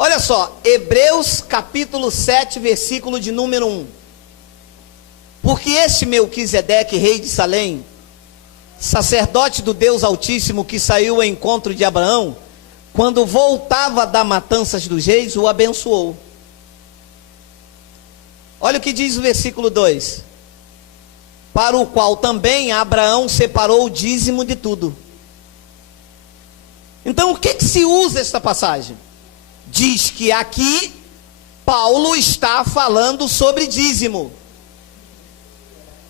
Olha só, Hebreus capítulo 7, versículo de número 1. Porque este Melquisedeque, rei de Salém, sacerdote do Deus Altíssimo, que saiu ao encontro de Abraão, quando voltava da matanças dos reis, o abençoou. Olha o que diz o versículo 2. Para o qual também Abraão separou o dízimo de tudo. Então, o que se usa esta passagem? Diz que aqui Paulo está falando sobre dízimo.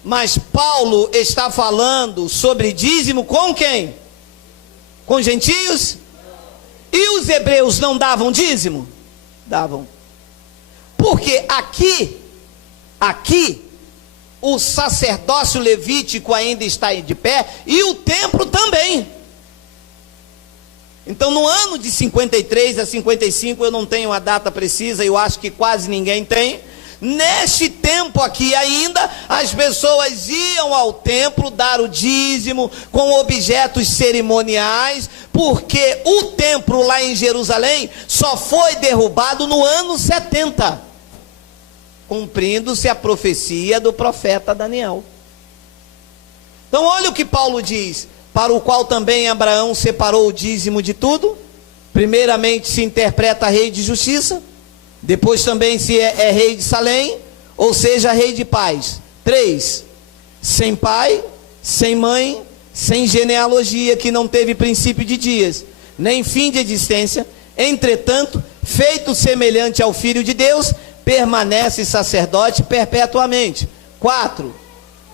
Mas Paulo está falando sobre dízimo com quem? Com gentios? E os hebreus não davam dízimo? Davam. Porque aqui o sacerdócio levítico ainda está de pé e o templo também. Então, no ano de 53 a 55, eu não tenho a data precisa, eu acho que quase ninguém tem. Neste tempo aqui ainda, as pessoas iam ao templo dar o dízimo com objetos cerimoniais, porque o templo lá em Jerusalém só foi derrubado no ano 70, cumprindo-se a profecia do profeta Daniel. Então olha o que Paulo diz: para o qual também Abraão separou o dízimo de tudo. Primeiramente se interpreta rei de justiça, depois também se é rei de Salém, ou seja, rei de paz. 3, sem pai, sem mãe, sem genealogia, que não teve princípio de dias, nem fim de existência, entretanto, feito semelhante ao Filho de Deus, permanece sacerdote perpetuamente. 4,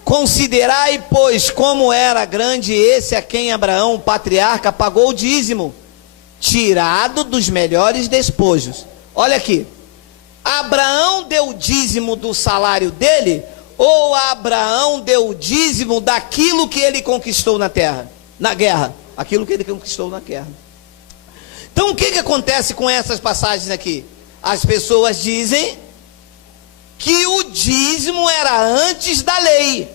considerai, pois, como era grande esse a quem Abraão, o patriarca, pagou o dízimo, tirado dos melhores despojos. Olha aqui, Abraão deu o dízimo do salário dele, ou Abraão deu o dízimo daquilo que ele conquistou na terra, na guerra, aquilo que ele conquistou na guerra. Então o que acontece com essas passagens aqui? As pessoas dizem que o dízimo era antes da lei,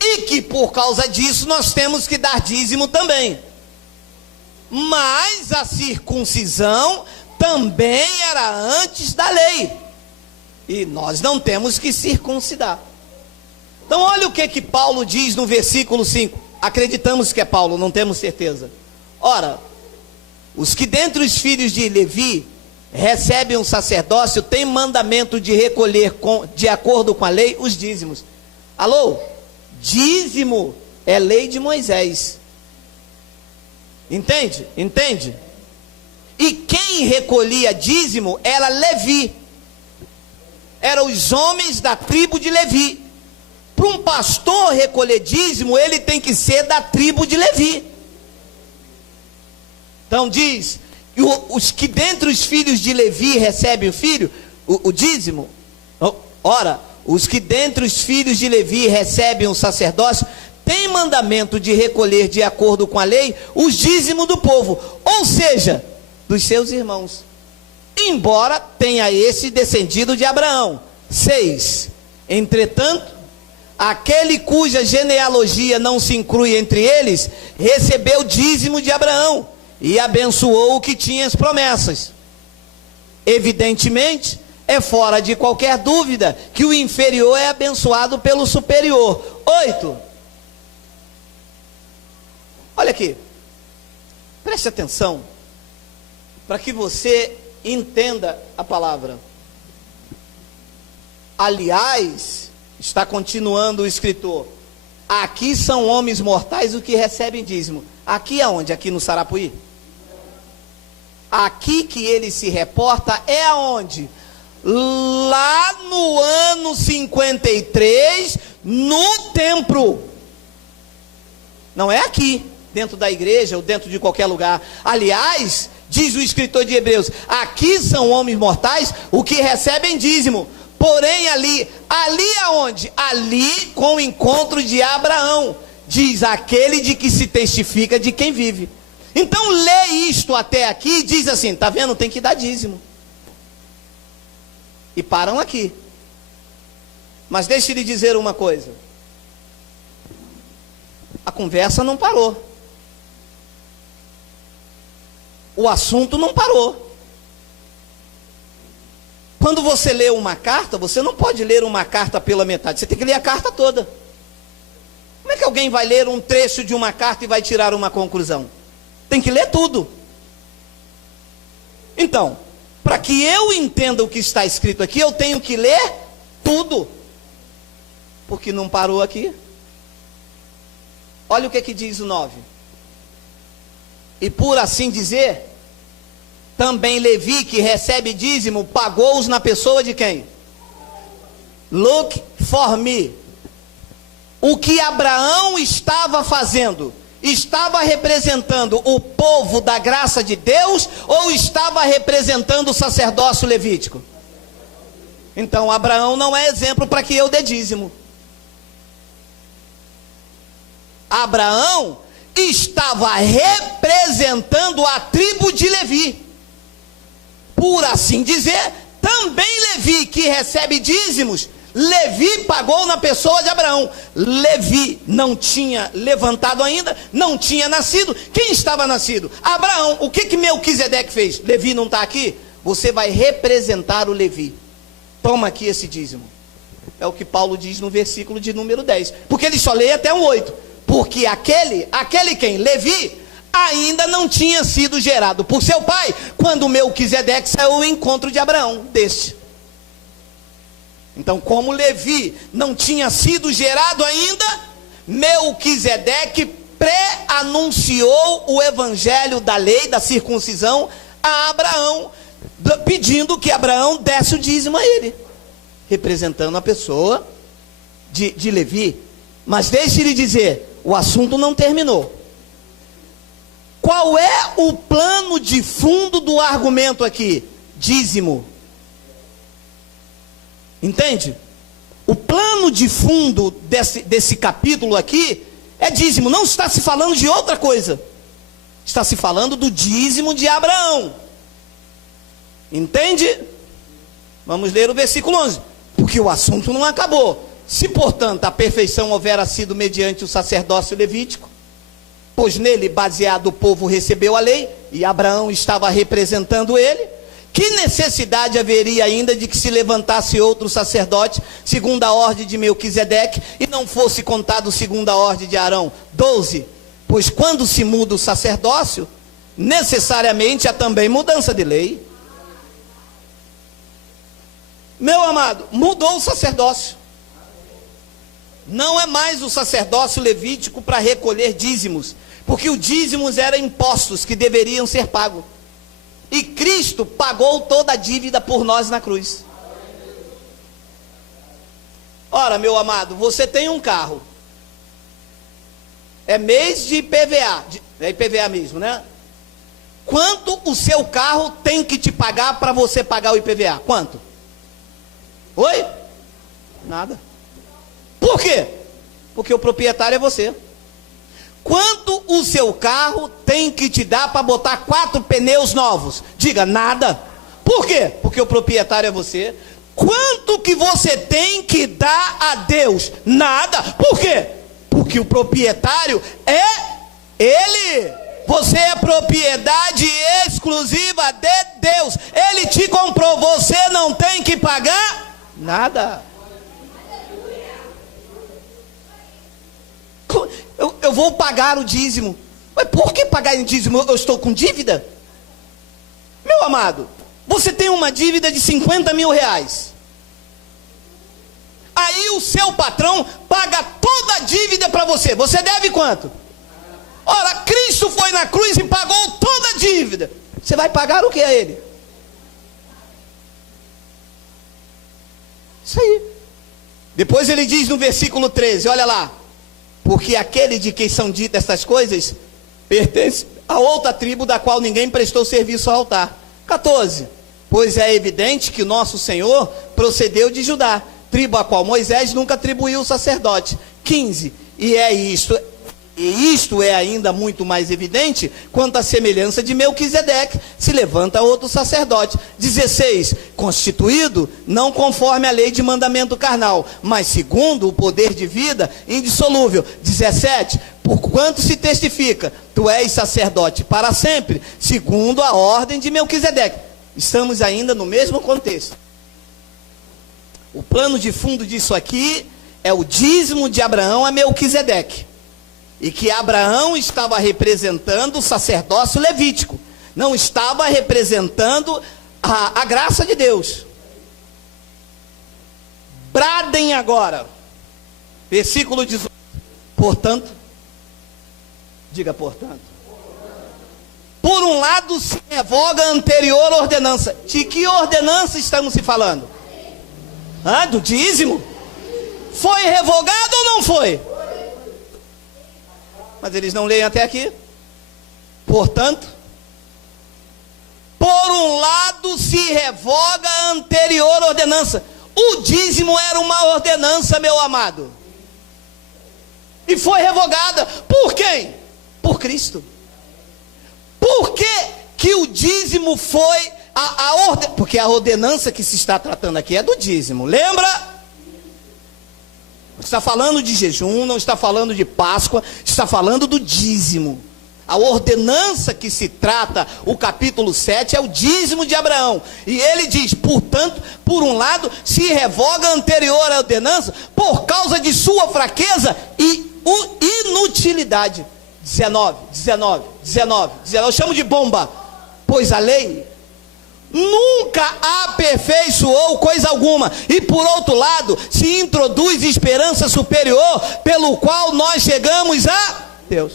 e que por causa disso nós temos que dar dízimo também. Mas a circuncisão também era antes da lei, e nós não temos que circuncidar. Então olha o que Paulo diz no versículo 5. Acreditamos que é Paulo, não temos certeza. Ora, os que dentre os filhos de Levi recebem um sacerdócio têm mandamento de recolher de acordo com a lei os dízimos. Alô? Dízimo é lei de Moisés. Entende? Entende? E quem recolhia dízimo era Levi. Eram os homens da tribo de Levi. Para um pastor recolher dízimo, ele tem que ser da tribo de Levi. Então diz, os que dentre os filhos de Levi recebem o dízimo. Ora, os que dentre os filhos de Levi recebem o sacerdócio, tem mandamento de recolher de acordo com a lei os dízimos do povo, ou seja, dos seus irmãos, embora tenha esse descendido de Abraão. 6, entretanto, aquele cuja genealogia não se inclui entre eles, recebeu o dízimo de Abraão, e abençoou o que tinha as promessas. Evidentemente, é fora de qualquer dúvida que o inferior é abençoado pelo superior. 8, olha aqui, preste atenção, para que você entenda a palavra. Aliás, está continuando o escritor, aqui são homens mortais os que recebem dízimo. Aqui aonde? Aqui no Sarapuí? Aqui que ele se reporta é aonde? Lá no ano 53, no templo. Não é aqui, dentro da igreja ou dentro de qualquer lugar. Aliás, diz o escritor de Hebreus, aqui são homens mortais o que recebem dízimo. Porém ali aonde? Ali com o encontro de Abraão. Diz, aquele de que se testifica de quem vive. Então lê isto até aqui e diz assim, tá vendo? Tem que dar dízimo. E param aqui. Mas deixe lhe dizer uma coisa. A conversa não parou. O assunto não parou. Quando você lê uma carta, você não pode ler uma carta pela metade, você tem que ler a carta toda. Como é que alguém vai ler um trecho de uma carta e vai tirar uma conclusão? Tem que ler tudo. Então, para que eu entenda o que está escrito aqui, eu tenho que ler tudo. Porque não parou aqui. Olha o que diz o 9. E por assim dizer, também Levi, que recebe dízimo, pagou-os na pessoa de quem? Look for me. O que Abraão estava fazendo? Estava representando o povo da graça de Deus ou estava representando o sacerdócio levítico? Então Abraão não é exemplo para que eu dê dízimo. Abraão estava representando a tribo de Levi. Por assim dizer, também Levi, que recebe dízimos, Levi pagou na pessoa de Abraão. Levi não tinha levantado ainda, não tinha nascido. Quem estava nascido? Abraão. O que Melquisedeque fez? Levi não está aqui? Você vai representar o Levi. Toma aqui esse dízimo. É o que Paulo diz no versículo de número 10. Porque ele só lê até o 8. Porque aquele quem? Levi, ainda não tinha sido gerado por seu pai, quando Melquisedeque saiu ao encontro de Abraão, deste. Então, como Levi não tinha sido gerado ainda, Melquisedeque pré-anunciou o evangelho da lei, da circuncisão, a Abraão, pedindo que Abraão desse o dízimo a ele, representando a pessoa de Levi. Mas deixe-lhe dizer, o assunto não terminou. Qual é o plano de fundo do argumento aqui? Dízimo. Entende? O plano de fundo desse capítulo aqui é dízimo. Não está se falando de outra coisa. Está se falando do dízimo de Abraão. Entende? Vamos ler o versículo 11. Porque o assunto não acabou. Se, portanto, a perfeição houvera sido mediante o sacerdócio levítico, pois nele, baseado, o povo recebeu a lei, e Abraão estava representando ele, que necessidade haveria ainda de que se levantasse outro sacerdote, segundo a ordem de Melquisedeque, e não fosse contado segundo a ordem de Arão? 12. Pois quando se muda o sacerdócio, necessariamente há também mudança de lei. Meu amado, mudou o sacerdócio. Não é mais o sacerdócio levítico para recolher dízimos, porque o dízimos eram impostos que deveriam ser pagos. E Cristo pagou toda a dívida por nós na cruz. Ora, meu amado, você tem um carro. É mês de IPVA. É IPVA mesmo, né? Quanto o seu carro tem que te pagar para você pagar o IPVA? Quanto? Oi? Nada. Por quê? Porque o proprietário é você. Quanto o seu carro tem que te dar para botar 4 pneus novos? Diga, nada. Por quê? Porque o proprietário é você. Quanto que você tem que dar a Deus? Nada. Por quê? Porque o proprietário é Ele. Você é propriedade exclusiva de Deus. Ele te comprou, você não tem que pagar nada. Eu vou pagar o dízimo. Mas por que pagar em dízimo? Eu estou com dívida? Meu amado, você tem uma dívida de 50 mil reais. Aí o seu patrão paga toda a dívida para você. Você deve quanto? Ora, Cristo foi na cruz e pagou toda a dívida. Você vai pagar o que a Ele? Isso aí. Depois ele diz no versículo 13, olha lá. Porque aquele de quem são ditas estas coisas pertence a outra tribo da qual ninguém prestou serviço ao altar. 14. Pois é evidente que o nosso Senhor procedeu de Judá, tribo a qual Moisés nunca atribuiu o sacerdote. 15. E isto é ainda muito mais evidente quanto à semelhança de Melquisedeque, se levanta outro sacerdote. 16, constituído não conforme a lei de mandamento carnal, mas segundo o poder de vida indissolúvel. 17, porquanto se testifica, tu és sacerdote para sempre, segundo a ordem de Melquisedeque. Estamos ainda no mesmo contexto. O plano de fundo disso aqui é o dízimo de Abraão a Melquisedeque. E que Abraão estava representando o sacerdócio levítico, não estava representando a graça de Deus. Bradem agora, versículo 18. Portanto, diga portanto. Por um lado se revoga a anterior ordenança. De que ordenança estamos se falando? Do dízimo? Foi revogado ou não foi? Mas eles não leem até aqui. Portanto, por um lado se revoga a anterior ordenança. O dízimo era uma ordenança, meu amado, e foi revogada. Por quem? Por Cristo. Por que o dízimo foi porque a ordenança que se está tratando aqui é do dízimo, lembra? Não está falando de jejum, não está falando de Páscoa, está falando do dízimo. A ordenança que se trata, o capítulo 7, é o dízimo de Abraão. E ele diz, portanto, por um lado, se revoga a anterior ordenança por causa de sua fraqueza e inutilidade. 19, eu chamo de bomba. Pois a lei nunca aperfeiçoou coisa alguma, e por outro lado, se introduz esperança superior, pelo qual nós chegamos a Deus.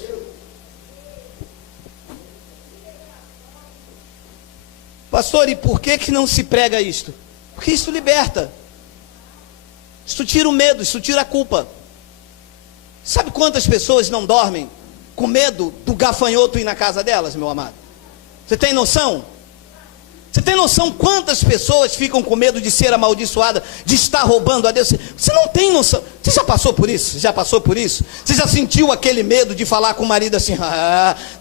Pastor, e por que não se prega isto? Porque isso liberta. Isso tira o medo, isso tira a culpa. Sabe quantas pessoas não dormem com medo do gafanhoto ir na casa delas, meu amado? Você tem noção? Você tem noção quantas pessoas ficam com medo de ser amaldiçoada, de estar roubando a Deus? Você não tem noção. Você já passou por isso? Já passou por isso? Você já sentiu aquele medo de falar com o marido assim,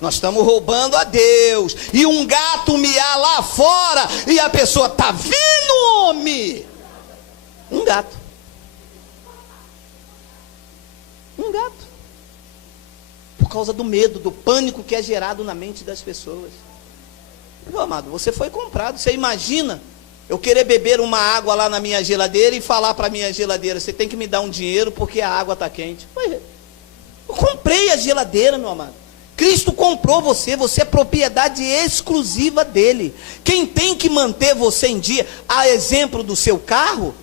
nós estamos roubando a Deus, e um gato miar lá fora, e a pessoa, tá vindo, homem? Um gato. Por causa do medo, do pânico que é gerado na mente das pessoas. Meu amado, você foi comprado. Você imagina eu querer beber uma água lá na minha geladeira e falar para a minha geladeira, você tem que me dar um dinheiro porque a água está quente. Eu comprei a geladeira, meu amado. Cristo comprou você, você é propriedade exclusiva dele. Quem tem que manter você em dia, a exemplo do seu carro,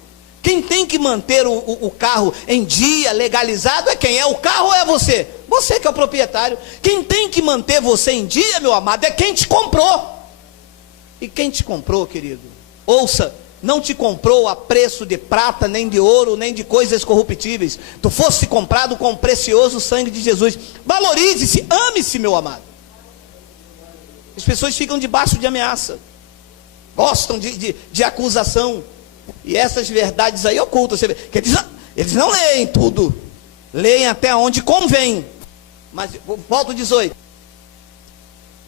quem tem que manter o carro em dia, legalizado, é quem? É o carro ou é você? Você que é o proprietário. Quem tem que manter você em dia, meu amado, é quem te comprou. E quem te comprou, querido? Ouça, não te comprou a preço de prata, nem de ouro, nem de coisas corruptíveis. Tu fosse comprado com o precioso sangue de Jesus. Valorize-se, ame-se, meu amado. As pessoas ficam debaixo de ameaça, gostam de acusação. E essas verdades aí ocultas, você vê, que eles não leem tudo, leem até onde convém. Mas volta o 18.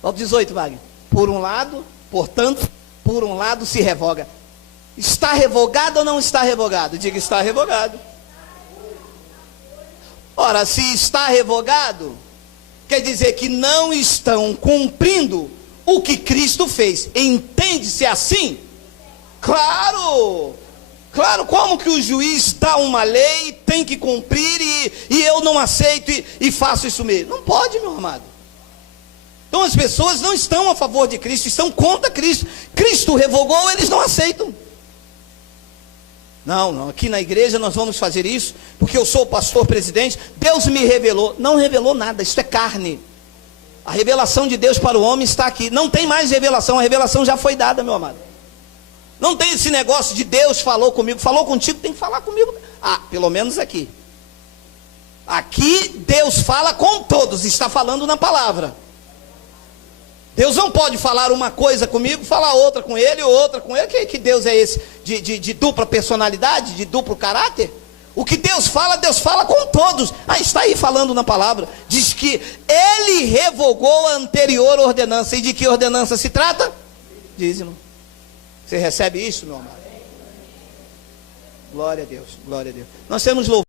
Volta o 18, Wagner. Por um lado, portanto, por um lado se revoga. Está revogado ou não está revogado? Diga, está revogado. Ora, se está revogado, quer dizer que não estão cumprindo o que Cristo fez. Entende-se assim? Claro, como que o juiz dá uma lei, tem que cumprir, e eu não aceito e faço isso mesmo? Não pode, meu amado. Então as pessoas não estão a favor de Cristo, estão contra Cristo. Cristo revogou, eles não aceitam. Não, aqui na igreja nós vamos fazer isso, porque eu sou o pastor presidente, Deus me revelou. Não revelou nada, isso é carne. A revelação de Deus para o homem está aqui. Não tem mais revelação, a revelação já foi dada, meu amado. Não tem esse negócio de Deus falou comigo, falou contigo, tem que falar comigo. Pelo menos aqui. Aqui Deus fala com todos, está falando na palavra. Deus não pode falar uma coisa comigo, falar outra com ele, outra com ele. Que Deus é esse? De dupla personalidade, de duplo caráter? O que Deus fala com todos. Está aí falando na palavra. Diz que ele revogou a anterior ordenança. E de que ordenança se trata? Dízimo. Você recebe isso, meu amado? Glória a Deus, glória a Deus. Nós temos louvor.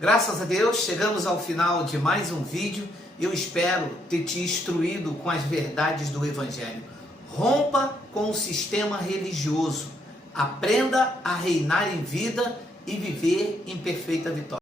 Graças a Deus, chegamos ao final de mais um vídeo. Eu espero ter te instruído com as verdades do Evangelho. Rompa com o sistema religioso. Aprenda a reinar em vida e viver em perfeita vitória.